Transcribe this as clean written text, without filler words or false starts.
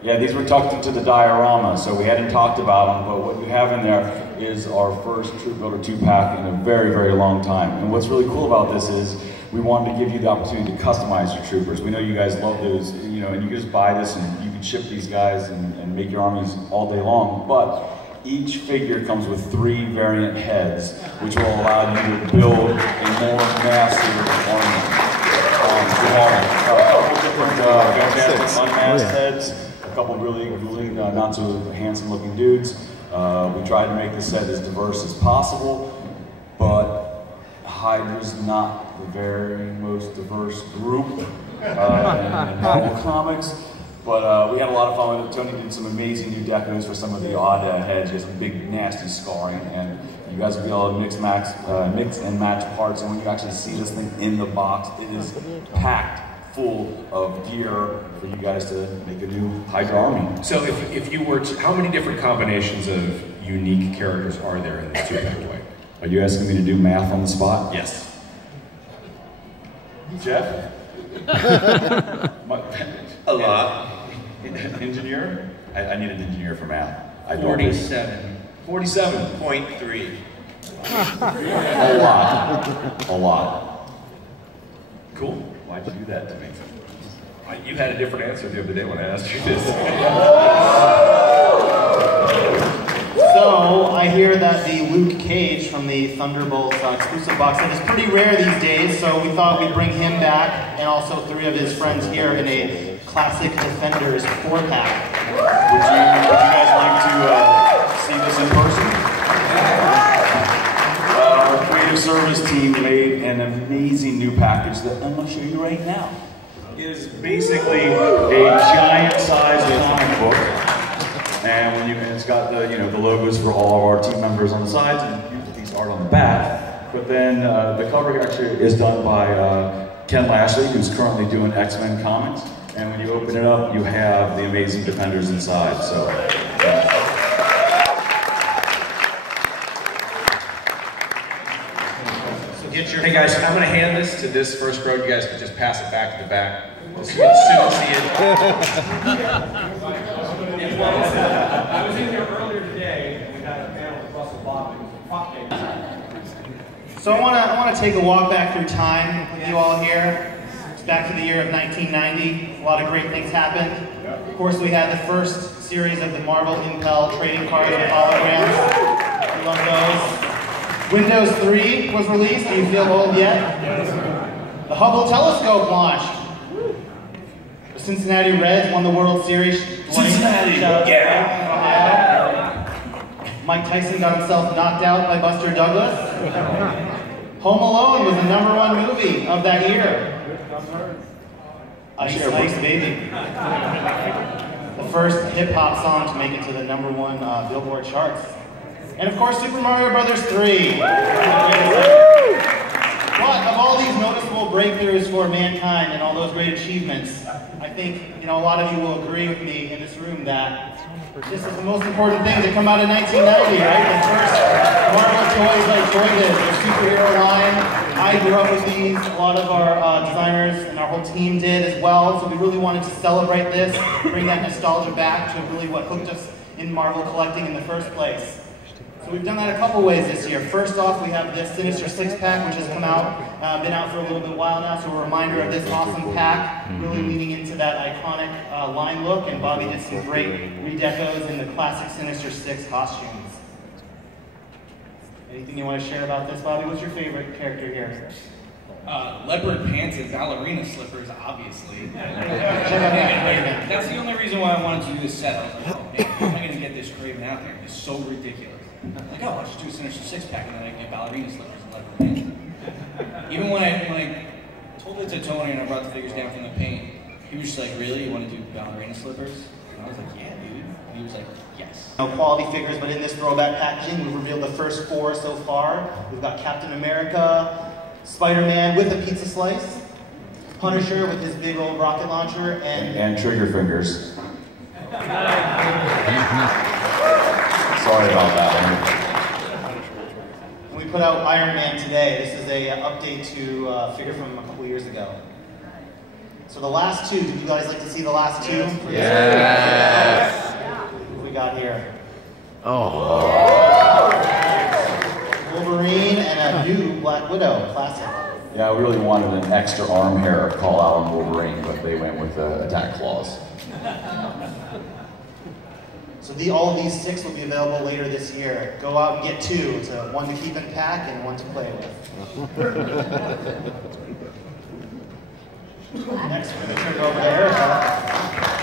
Yeah, these were tucked into the diorama, so we hadn't talked about them, but what we have in there is our first Troop Builder 2-pack in a very, very long time. And what's really cool about this is we wanted to give you the opportunity to customize your troopers. We know you guys love those, you know, and you can just buy this and you can ship these guys and make your armies all day long, but each figure comes with 3 variant heads, which will allow you to build a more massive army. A couple different fantastic unmasked heads, a couple really not so handsome looking dudes. We tried to make the set as diverse as possible, but Hydra's not the very most diverse group in Marvel Comics. But we had a lot of fun with it. Tony did some amazing new decos for some of the odd heads. He has some big, nasty scarring, and you guys will be able to mix and match parts. And when you actually see this thing in the box, it is packed full of gear for you guys to make a new Hydra army. So if you were to, how many different combinations of unique characters are there in this 2-pack toy? Are you asking me to do math on the spot? Yes. Jeff? A lot. Engineer? I need an engineer for math. 47. 47.3. A lot. A lot. Cool. Why'd you do that to me? You had a different answer the other day when I asked you this. So, I hear that the Luke Cage from the Thunderbolts exclusive box set is pretty rare these days, so we thought we'd bring him back, and also 3 of his friends here in a Classic Defenders 4-pack. Would you guys like to see this in person? Our creative service team made an amazing new package that I'm going to show you right now. It is basically a giant-sized comic book, and it's got the the logos for all of our team members on the sides and these art on the back. But then the cover actually is done by Ken Lashley, who's currently doing X-Men comics. And when you open it up, you have the amazing Defenders inside. So. Hey guys, I'm going to hand this to this first row. You guys can just pass it back to the back. As soon as see it. I was in here earlier today, and we had a panel with Russell Bob. So I want to take a walk back through time with you all here. It's back to the year of 1990. A lot of great things happened. Of course, we had the first series of the Marvel Impel trading cards with holograms. I love those. Windows 3 was released. Do you feel old yet? The Hubble telescope launched. The Cincinnati Reds won the World Series. Cincinnati, yeah! Mike Tyson got himself knocked out by Buster Douglas. Home Alone was the #1 movie of that year. Ice Ice Baby. The first hip-hop song to make it to the #1 Billboard charts. And of course, Super Mario Bros. 3. But of all these noticeable breakthroughs for mankind and all those great achievements, I think a lot of you will agree with me in this room that this is the most important thing to come out in 1990, right? The first Marvel toys like Joy did, the superhero line. I grew up with these, a lot of our designers and our whole team did as well, so we really wanted to celebrate this, bring that nostalgia back to really what hooked us in Marvel collecting in the first place. So we've done that a couple ways this year. First off, we have this Sinister 6-pack, which has come out, been out for a little bit while now, so a reminder of this awesome pack, really leaning into that iconic line look, and Bobby did some great redecos in the classic Sinister 6 costumes. Anything you want to share about this, Bobby? What's your favorite character here? Leopard pants and ballerina slippers, obviously. Yeah. That's the only reason why I wanted to do this set. I was like, oh man, how am I going to get this Craven out there? It's so ridiculous. Like, oh, I'll just do a Sinister 6-pack and then I can get ballerina slippers and leopard pants. Even when I told it to Tony and I brought the figures down from the paint, he was just like, really? You want to do ballerina slippers? And I was like, yeah, dude. And he was like, yes. No quality figures, but in this throwback packaging, we've revealed the first 4 so far. We've got Captain America, Spider-Man with a pizza slice, Punisher with his big old rocket launcher, and trigger fingers. Sorry about that one. We put out Iron Man today. This is a update to a figure from a couple years ago. So the last 2, did you guys like to see the last 2? Yeah. a new Black Widow classic. Yeah, we really wanted an extra arm hair call out on Wolverine, but they went with attack claws. So all of these 6 will be available later this year. Go out and get 2. It's one to keep in pack and one to play with. Next, we're going to turn it over to Erica.